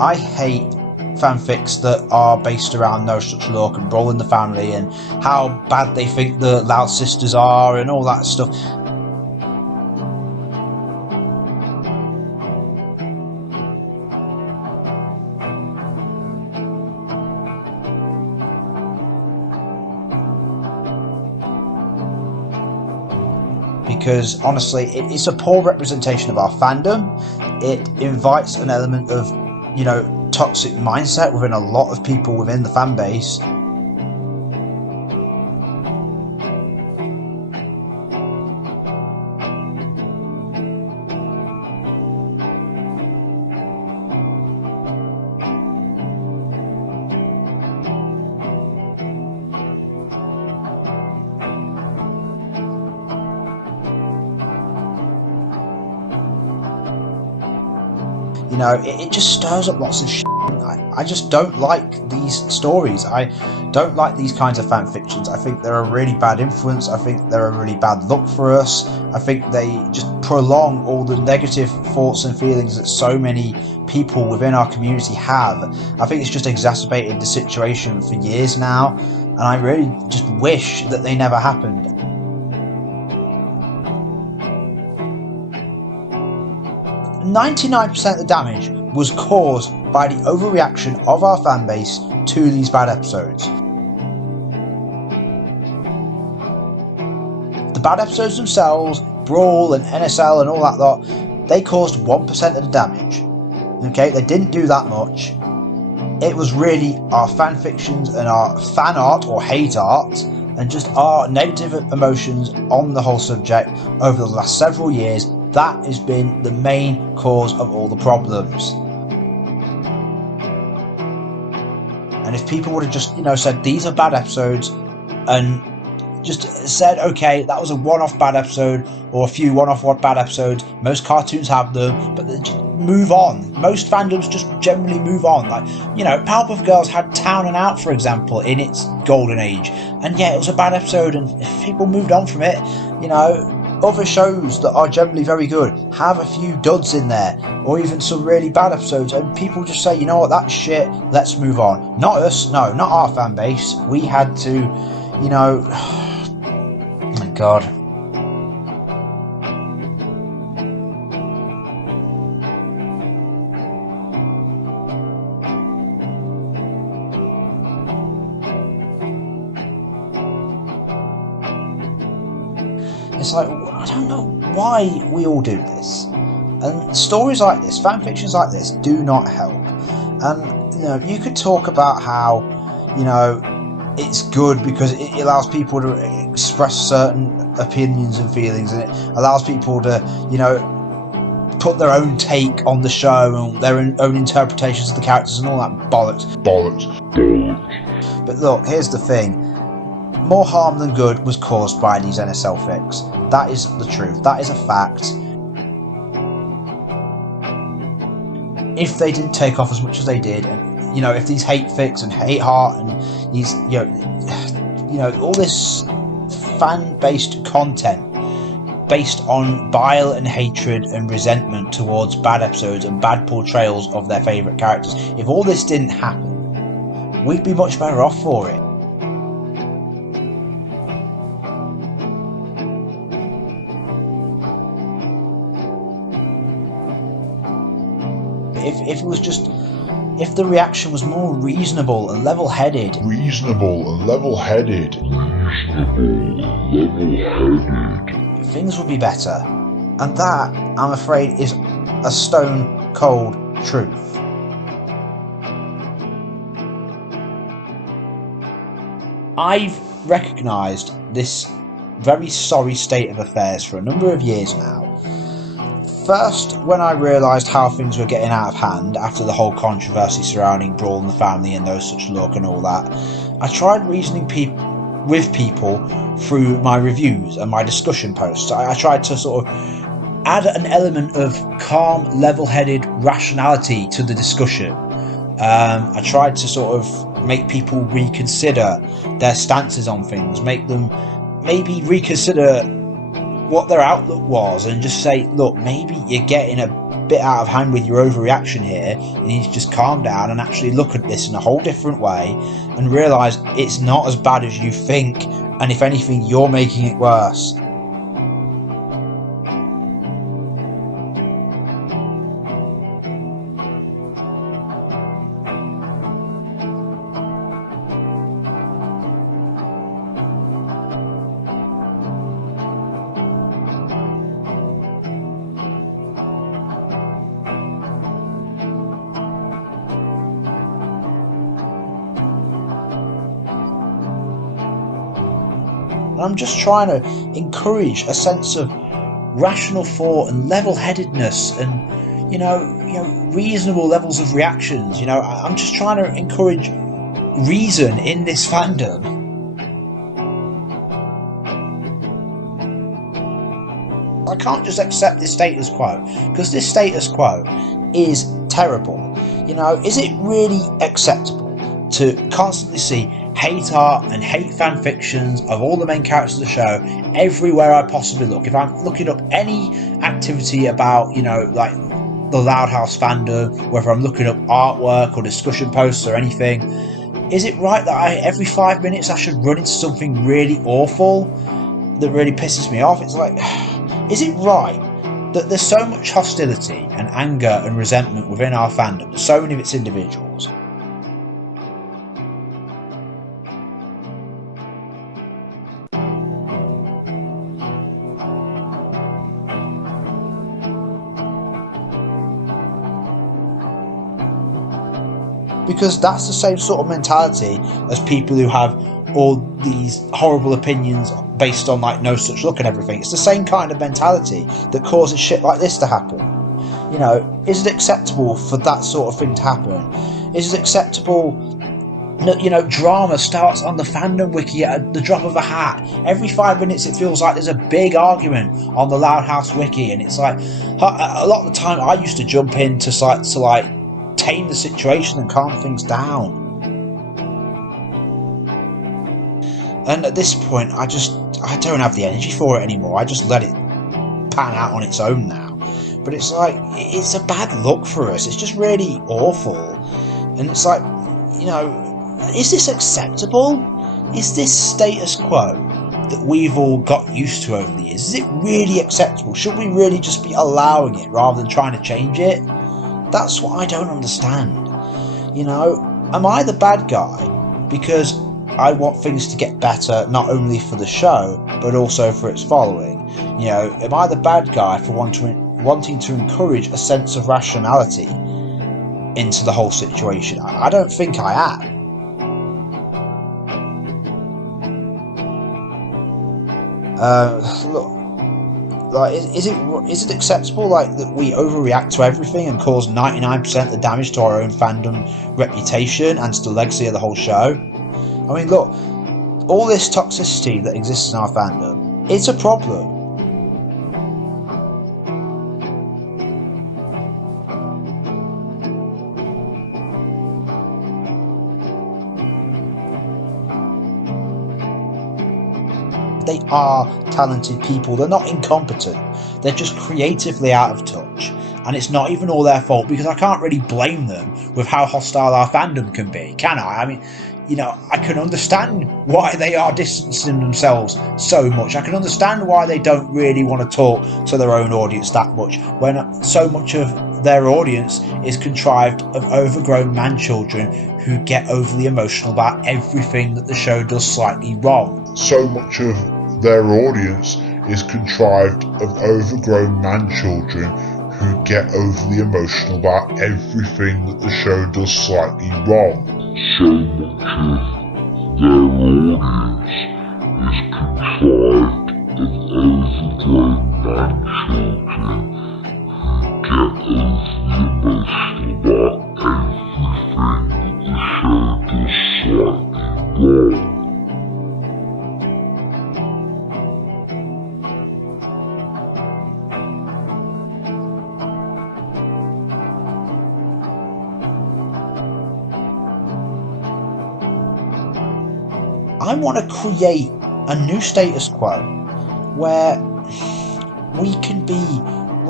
I hate fanfics that are based around No Such Luck and Brawl in the Family and how bad they think the Loud Sisters are and all that stuff. Because honestly, it's a poor representation of our fandom. It invites an element of, toxic mindset within a lot of people within the fan base. It just stirs up lots of shit. I just don't like these stories. I don't like these kinds of fan fictions. I think they're a really bad influence. I think they're a really bad look for us. I think they just prolong all the negative thoughts and feelings that so many people within our community have. I think it's just exacerbated the situation for years now, and I really just wish that they never happened. 99% of the damage was caused by the overreaction of our fanbase to these bad episodes. The bad episodes themselves, Brawl and NSL and all that lot, they caused 1% of the damage. Okay, they didn't do that much. It was really our fanfictions and our fan art or hate art and just our negative emotions on the whole subject over the last several years. That has been the main cause of all the problems. And if people would have just, said these are bad episodes and just said, okay, that was a one-off bad episode or a few one-off bad episodes. Most cartoons have them, but they just move on. Most fandoms just generally move on. Like, Powerpuff Girls had Town and Out, for example, in its golden age. And yeah, it was a bad episode and people moved on from it, Other shows that are generally very good have a few duds in there, or even some really bad episodes, and people just say, you know what, that's shit, let's move on. Not us, no, not our fan base. We had to, oh my god. It's like, I don't know why we all do this. And stories like this, fan fictions like this, do not help. And, you could talk about how, it's good because it allows people to express certain opinions and feelings, and it allows people to, put their own take on the show and their own interpretations of the characters and all that bollocks. But look, here's the thing. More harm than good was caused by these NSL fics. That is the truth. That is a fact. If they didn't take off as much as they did, and if these hate fics and hate heart and these, all this fan-based content based on bile and hatred and resentment towards bad episodes and bad portrayals of their favourite characters, if all this didn't happen, we'd be much better off for it. If the reaction was more reasonable and level-headed, things would be better. And that, I'm afraid, is a stone-cold truth. I've recognised this very sorry state of affairs for a number of years now. First, when I realised how things were getting out of hand after the whole controversy surrounding Brawl in the Family and No Such Luck and all that, I tried reasoning with people through my reviews and my discussion posts. I tried to sort of add an element of calm, level-headed rationality to the discussion. I tried to sort of make people reconsider their stances on things, make them maybe reconsider what their outlook was, and just say, look, maybe you're getting a bit out of hand with your overreaction here. You need to just calm down and actually look at this in a whole different way and realise it's not as bad as you think, and if anything, you're making it worse. I'm just trying to encourage a sense of rational thought and level-headedness and, you know, reasonable levels of reactions. I'm just trying to encourage reason in this fandom. I can't just accept this status quo, because this status quo is terrible. Is it really acceptable to constantly see hate art and hate fan fictions of all the main characters of the show everywhere I possibly look? If I'm looking up any activity about, like the Loud House fandom, whether I'm looking up artwork or discussion posts or anything, is it right that every 5 minutes I should run into something really awful that really pisses me off? It's like, is it right that there's so much hostility and anger and resentment within our fandom, so many of its individuals? Because that's the same sort of mentality as people who have all these horrible opinions based on like no such look and everything. It's the same kind of mentality that causes shit like this to happen. Is it acceptable for that sort of thing to happen? Is it acceptable that, drama starts on the fandom wiki at the drop of a hat? Every 5 minutes it feels like there's a big argument on the Loud House wiki, and it's like, a lot of the time I used to jump in to tame the situation and calm things down. And at this point, I don't have the energy for it anymore. I just let it pan out on its own now. But it's like, it's a bad look for us. It's just really awful. And it's like, is this acceptable? Is this status quo that we've all got used to over the years, is it really acceptable? Should we really just be allowing it rather than trying to change it? That's what I don't understand. Am I the bad guy because I want things to get better, not only for the show, but also for its following? Am I the bad guy for wanting to encourage a sense of rationality into the whole situation? I don't think I am. Look. Is it acceptable that we overreact to everything and cause 99% of the damage to our own fandom reputation and to the legacy of the whole show? I mean, look, all this toxicity that exists in our fandom, it's a problem. They are talented people. They're not incompetent. They're just creatively out of touch. And it's not even all their fault, because I can't really blame them with how hostile our fandom can be, can I? I mean, I can understand why they are distancing themselves so much. I can understand why they don't really want to talk to their own audience that much, when so much of their audience is contrived of overgrown man-children who get overly emotional about everything that the show does slightly wrong. So much of their audience is contrived of overgrown man-children who get overly emotional about everything that the show does slightly wrong. So much of their audience is contrived of overgrown man-children who get overly emotional about everything that the show does slightly wrong. I want to create a new status quo where we can be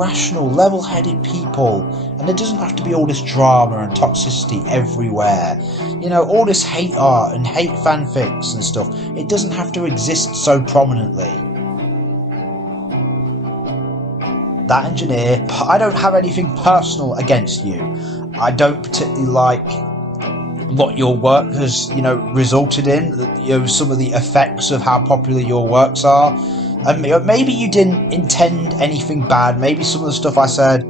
rational, level-headed people, and there doesn't have to be all this drama and toxicity everywhere. All this hate art and hate fanfics and stuff, it doesn't have to exist so prominently. That engineer, I don't have anything personal against you. I don't particularly like what your work has, resulted in, some of the effects of how popular your works are. And maybe you didn't intend anything bad. Maybe some of the stuff I said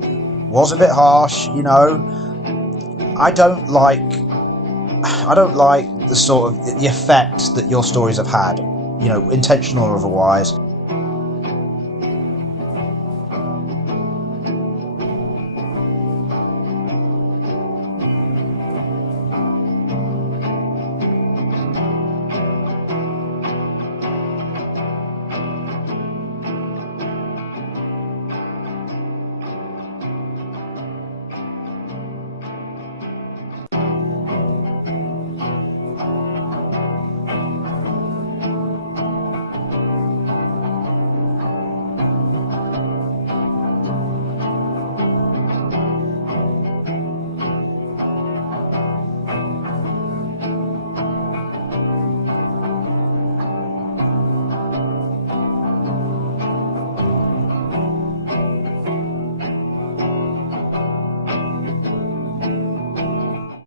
was a bit harsh, I don't like the sort of the effect that your stories have had, intentional or otherwise.